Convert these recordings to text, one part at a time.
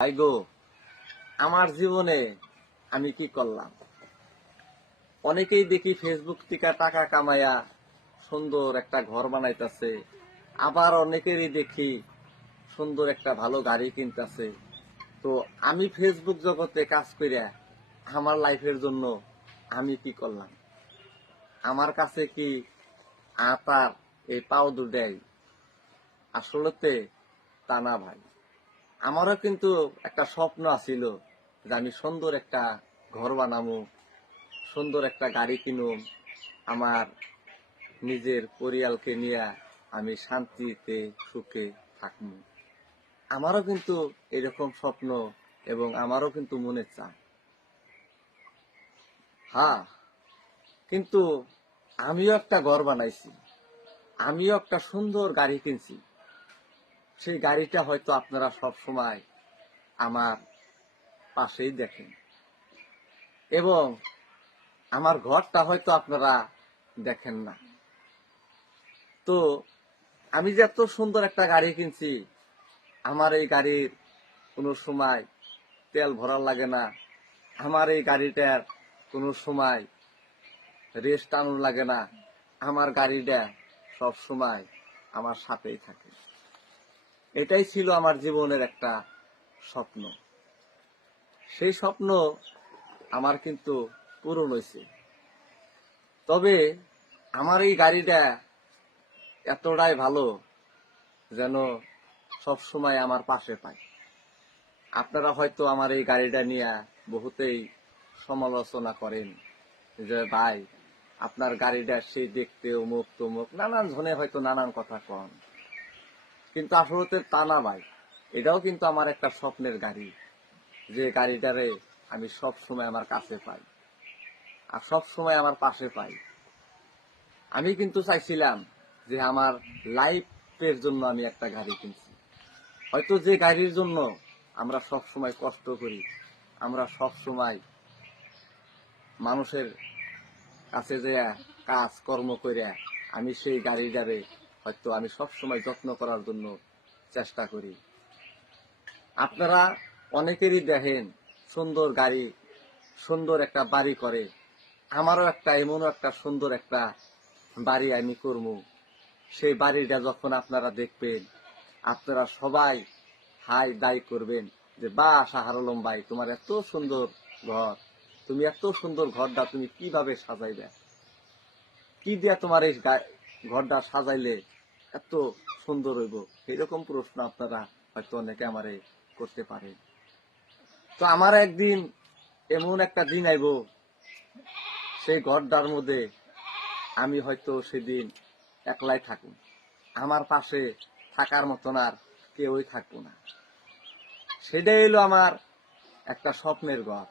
ভাই গো, আমার জীবনে আমি কি করলাম? অনেকেই দেখি ফেসবুক থেকে টাকা কামায়া সুন্দর একটা ঘর বানাইতেছে, আবার অনেকেরই দেখি সুন্দর একটা ভালো গাড়ি কিনতেছে। তো আমি ফেসবুক জগতে কাজ করিয়া আমার লাইফের জন্য আমি কি করলাম? আমার কাছে কি আতার এই পাও দুটাই? আসলেতে তা না ভাই। আমারও কিন্তু একটা স্বপ্ন আছিল যে আমি সুন্দর একটা ঘর বানাবো, সুন্দর একটা গাড়ি কিনুম, আমার নিজের পরিয়ালকে নিয়ে আমি শান্তিতে সুখে থাকবো। আমারও কিন্তু এরকম স্বপ্ন এবং আমারও কিন্তু মনে চায়। হ্যাঁ, কিন্তু আমিও একটা ঘর বানাইছি, আমিও একটা সুন্দর গাড়ি কিনছি। সেই গাড়িটা হয়তো আপনারা সব সময় আমার পাশেই দেখেন, এবং আমার ঘরটা হয়তো আপনারা দেখেন না। তো আমি যে এত সুন্দর একটা গাড়ি কিনছি, আমার এই গাড়ির কোনো সময় তেল ভরার লাগে না, আমার এই গাড়িটার কোনো সময় রেস্ট টানুর লাগে না, আমার গাড়িটা সব সময় আমার সাথেই থাকে। এটাই ছিল আমার জীবনের একটা স্বপ্ন। সেই স্বপ্ন আমার কিন্তু পূরণ হয়েছে। তবে আমার এই গাড়িটা এতটাই ভালো যেন সব সময় আমার পাশে পায়। আপনারা হয়তো আমার এই গাড়িটা নিয়ে বহুতেই সমালোচনা করেন যে ভাই, আপনার গাড়িটা সেই দেখতে অমুক তমুক, নানান জনে হয়তো নানান কথা কন। কিন্তু আসলে তা না ভাই, এটাও কিন্তু আমার একটা স্বপ্নের গাড়ি, যে গাড়িটারে আমি সব সময় আমার কাছে পাই আর সব সময় আমার পাশে পাই। আমি কিন্তু চাইছিলাম যে আমার লাইফের জন্য আমি একটা গাড়ি কিনছি। হয়তো যে গাড়ির জন্য আমরা সব সময় কষ্ট করি, আমরা সব সময় মানুষের কাছে যে কাজ কর্ম করে, আমি সেই গাড়িটারে হয়তো আমি সব সময় যত্ন করার জন্য চেষ্টা করি। আপনারা অনেকেরই দেখেন সুন্দর গাড়ি, সুন্দর একটা বাড়ি করে। আমারও একটা এমনও একটা সুন্দর একটা বাড়ি আমি করব। সেই বাড়িটা যখন আপনারা দেখবেন, আপনারা সবাই হাই দাই করবেন যে বাহ শাহর আলম ভাই, তোমার এত সুন্দর ঘর, তুমি এত সুন্দর ঘরটা তুমি কিভাবে সাজাইবে, কি দিয়া তোমার এই ঘরটা সাজাইলে এত সুন্দর হইব? এরকম প্রশ্ন আপনারা হয়তো অনেকে আমারে করতে পারে। তো আমার একদিন এমন একটা দিন আইব, সেই ঘরটার মধ্যে আমি হয়তো সেদিন একলাই থাকুন, আমার পাশে থাকার মতন আর কেউই থাকবো না। সেটাই হলো আমার একটা স্বপ্নের ঘর।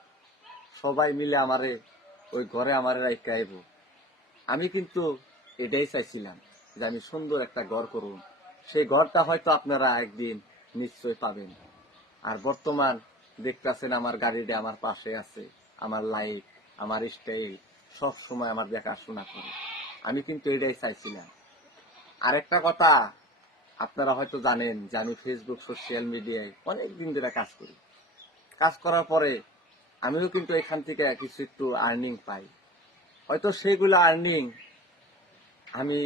সবাই মিলে আমারে ওই ঘরে আমারে রাইখা আইব। আমি কিন্তু এটাই চাইছিলাম যে আমি সুন্দর একটা ঘর করুন। সেই ঘরটা হয়তো আপনারা একদিন নিশ্চয় পাবেন। আর বর্তমান দেখতেছেন আমার গাড়িটা আমার পাশে আছে, আমার লাইট, আমার স্টাইল সব সময় আমার দেখাশোনা করে। আমি কিন্তু এটাই চাইছিলাম। আরেকটা কথা, আপনারা হয়তো জানেন যে আমি ফেসবুক সোশ্যাল মিডিয়ায় অনেক দিন ধরে কাজ করি। কাজ করার পরে আমিও কিন্তু এখান থেকে কিছু একটু আর্নিং পাই। হয়তো সেইগুলো আর্নিং আমি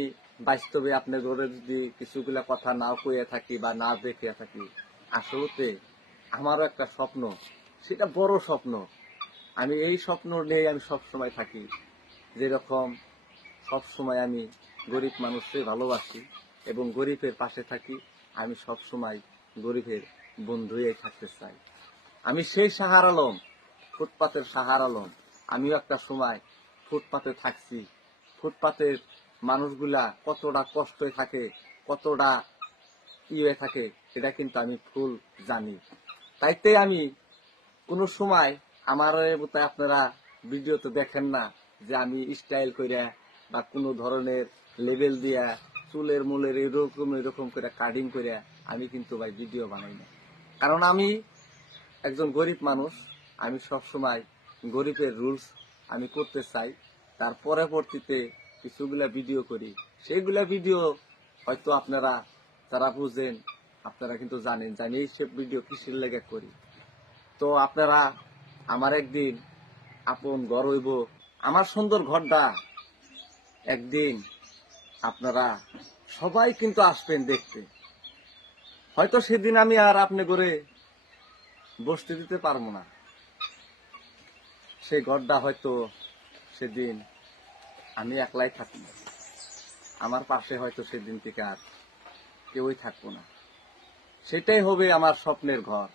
বাস্তবে আপনাদের যদি কিছুগুলা কথা নাও কইয়া থাকি বা না দেখিয়া থাকি, আসলে আমারও একটা স্বপ্ন, সেটা বড় স্বপ্ন। আমি এই স্বপ্ন নিয়ে আমি সব সময় থাকি। যেরকম সব সময় আমি গরিব মানুষকে ভালোবাসি এবং গরিবের পাশে থাকি, আমি সব সময় গরিবের বন্ধু হয়ে থাকতে চাই। আমি সেই শাহর আলম, ফুটপাতের শাহর আলম। আমিও একটা সময় ফুটপাতে থাকছি। ফুটপাতের মানুষগুলা কতটা কষ্টে থাকে, কতটা হয়ে থাকে, এটা কিন্তু আমি ফুল জানি। তাইতে আমি কোনো সময় আমার মতো আপনারা ভিডিওতে দেখেন না যে আমি স্টাইল কইরা বা কোনো ধরনের লেবেল দিয়া চুলের মুলের এরকম এরকম করে কাটিং কইরা আমি কিন্তু ভাই ভিডিও বানাই না। কারণ আমি একজন গরিব মানুষ, আমি সব সময় গরিবের রুলস আমি করতে চাই। তার পরবর্তীতে কিছুগুলা ভিডিও করি, সেইগুলা ভিডিও হয়তো আপনারা যারা বুঝেন, আপনারা কিন্তু জানেন যে আমি এইসব ভিডিও কিসের লেগে করি। তো আপনারা আমার একদিন আপন ঘর হইব, আমার সুন্দর ঘরটা একদিন আপনারা সবাই কিন্তু আসবেন দেখতে। হয়তো সেদিন আমি আর আপনি করে বসতে দিতে পারবো না, সেই ঘরটা হয়তো সেদিন আমি একলাই থাকবো, আমার পাশে হয়তো সেদিন থেকে আর কেউই থাকবো না। সেটাই হবে আমার স্বপ্নের ঘর।